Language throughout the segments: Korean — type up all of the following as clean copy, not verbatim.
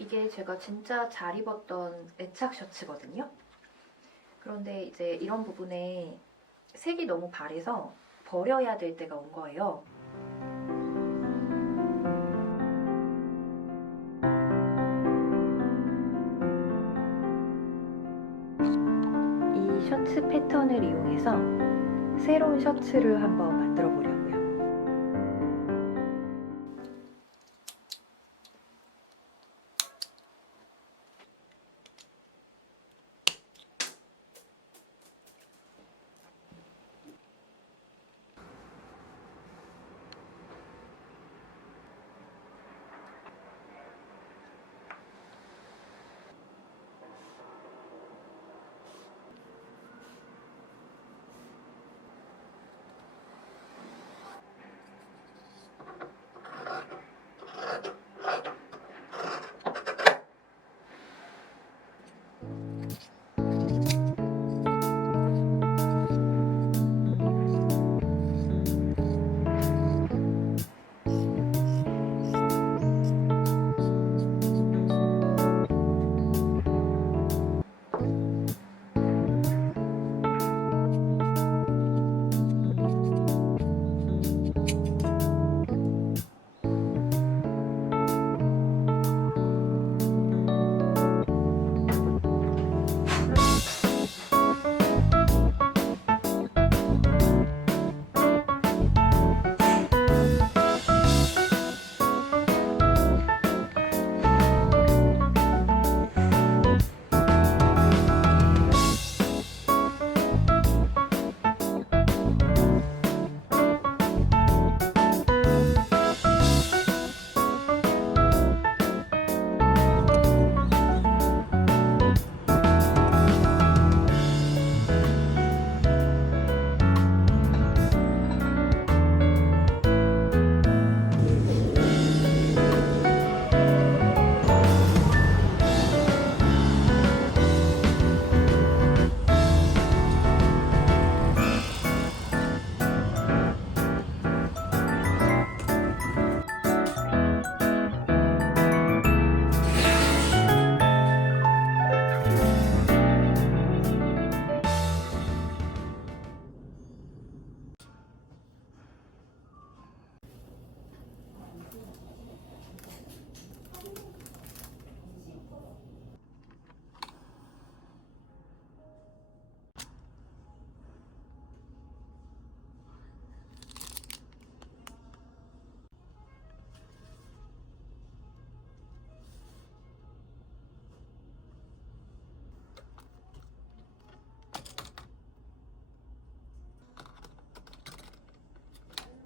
이게 제가 진짜 잘 입었던 애착 셔츠거든요. 그런데 이제 이런 부분에 색이 너무 바래서 버려야 될 때가 온 거예요. 이 셔츠 패턴을 이용해서 새로운 셔츠를 한번 만들어 보려고요.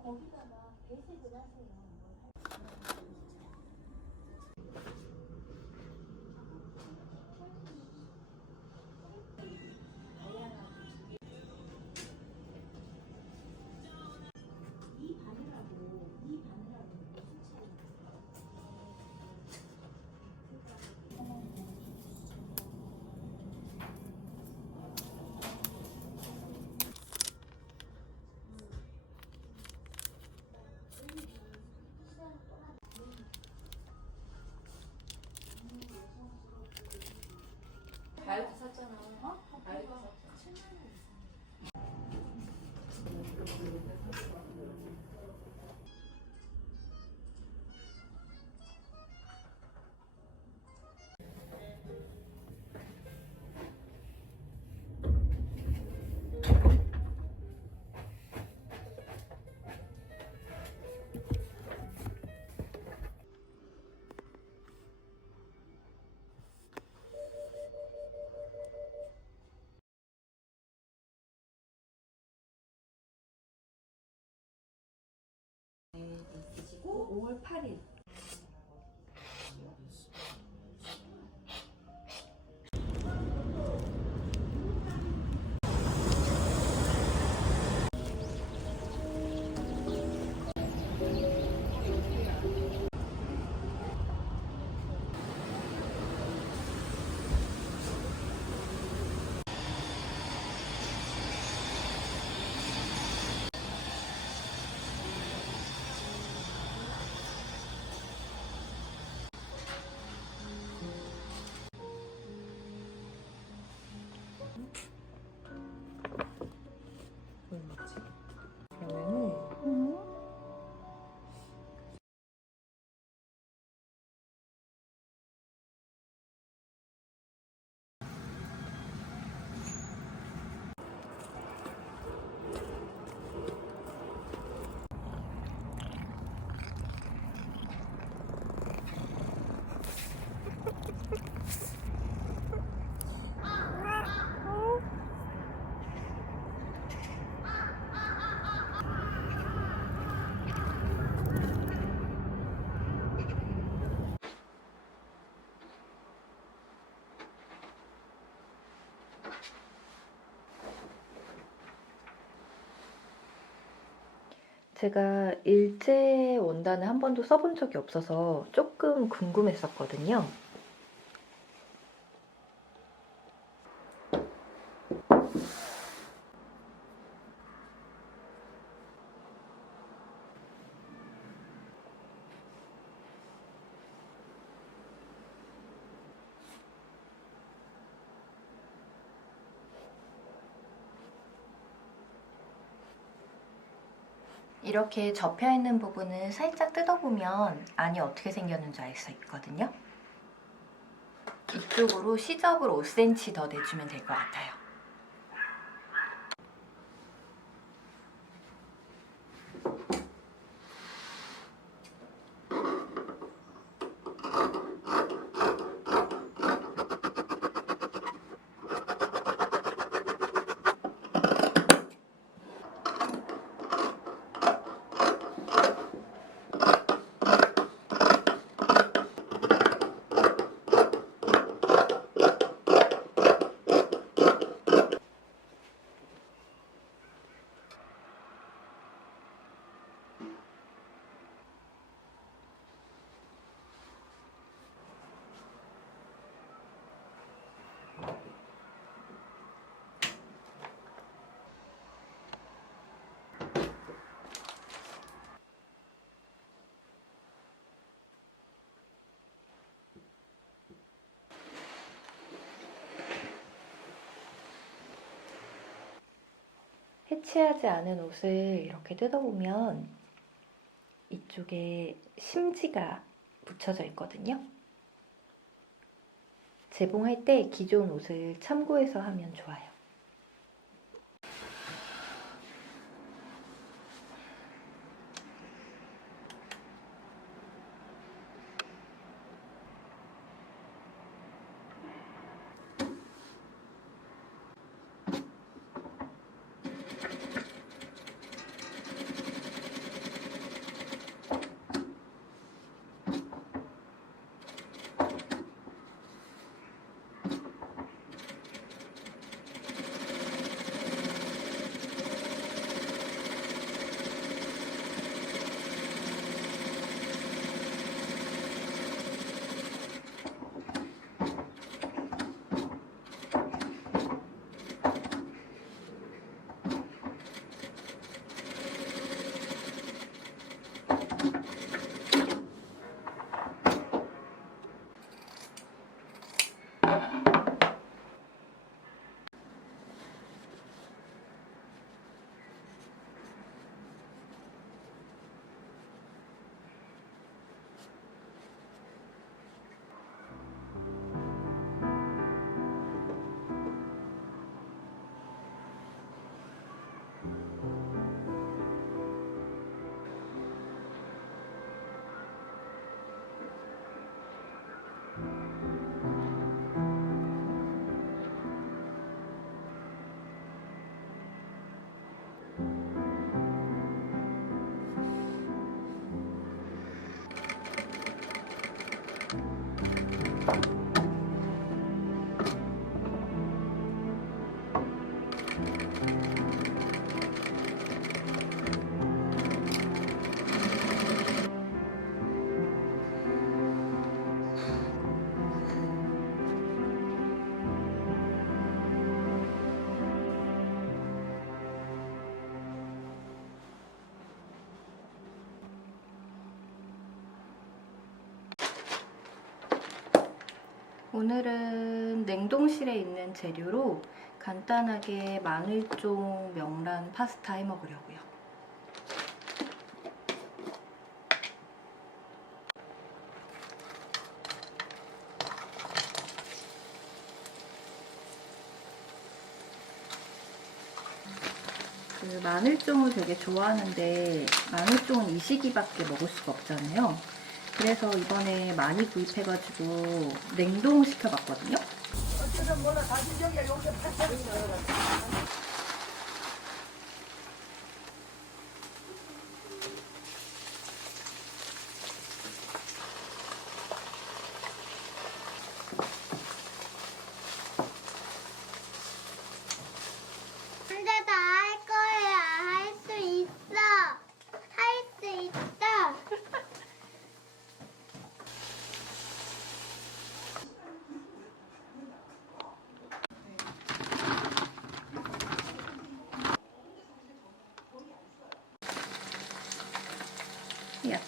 거기다가 배색을 하세요. 이 바늘하고 이 바늘하고 무슨 차이가 다이어트 샀잖아. 다이어트 샀잖아. 있으시고 5월 8일 제가 일제 원단을 한 번도 써본 적이 없어서 조금 궁금했었거든요. 이렇게 접혀있는 부분을 살짝 뜯어보면 안이 어떻게 생겼는지 알 수 있거든요. 이쪽으로 시접을 5cm 더 내주면 될 것 같아요. 해치하지 않은 옷을 이렇게 뜯어보면 이쪽에 심지가 붙여져 있거든요. 재봉할 때 기존 옷을 참고해서 하면 좋아요. 오늘은 냉동실에 있는 재료로 간단하게 마늘종 명란 파스타 해 먹으려고요. 그 마늘종을 되게 좋아하는데 마늘종은 이 시기밖에 먹을 수가 없잖아요. 그래서 이번에 많이 구입해가지고 냉동시켜봤거든요. 근데 다 할 거야. 할 수 있어.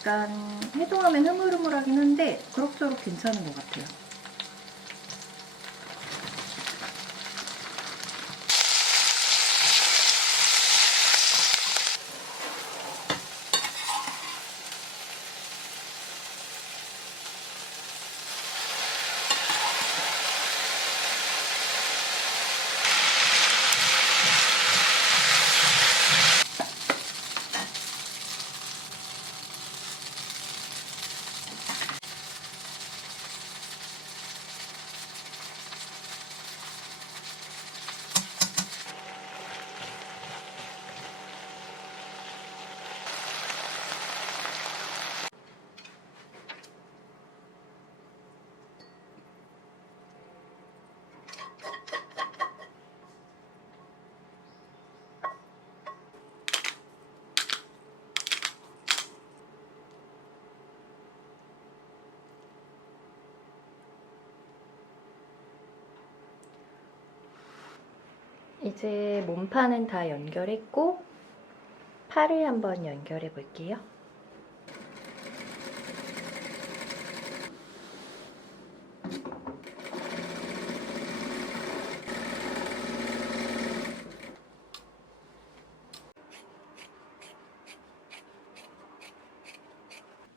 약간 해동하면 흐물흐물하긴 한데 그럭저럭 괜찮은 것 같아요. 이제 몸판은 다 연결했고 팔을 한번 연결해 볼게요.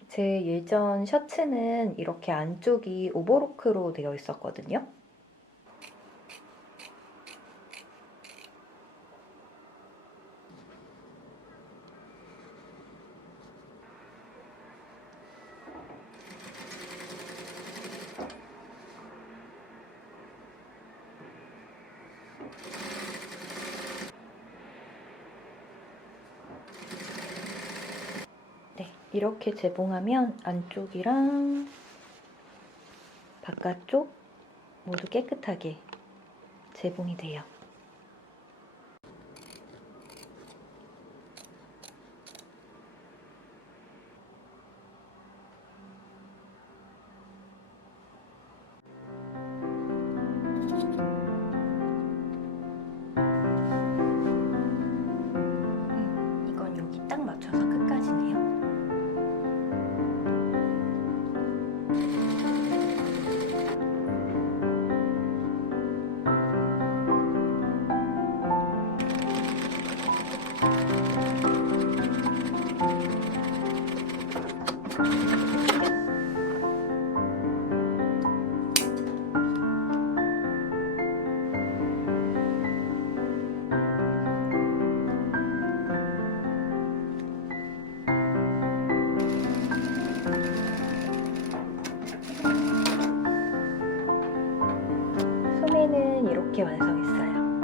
제 예전 셔츠는 이렇게 안쪽이 오버로크로 되어 있었거든요. 네, 이렇게 재봉하면 안쪽이랑 바깥쪽 모두 깨끗하게 재봉이 돼요. 이건 여기 딱 맞춰서 끝까지네요. 소매는 이렇게 완성했어요.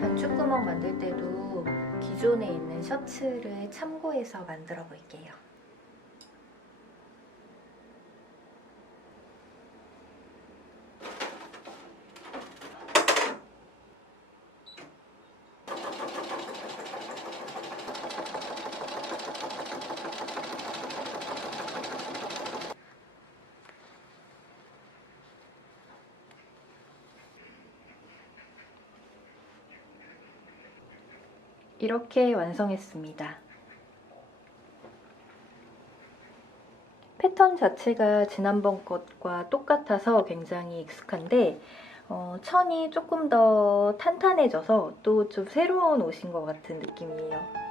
단추구멍 만들 때도 기존에 있는 셔츠를 참고해서 만들어 볼게요. 이렇게 완성했습니다. 패턴 자체가 지난번 것과 똑같아서 굉장히 익숙한데 천이 조금 더 탄탄해져서 또 좀 새로운 옷인 것 같은 느낌이에요.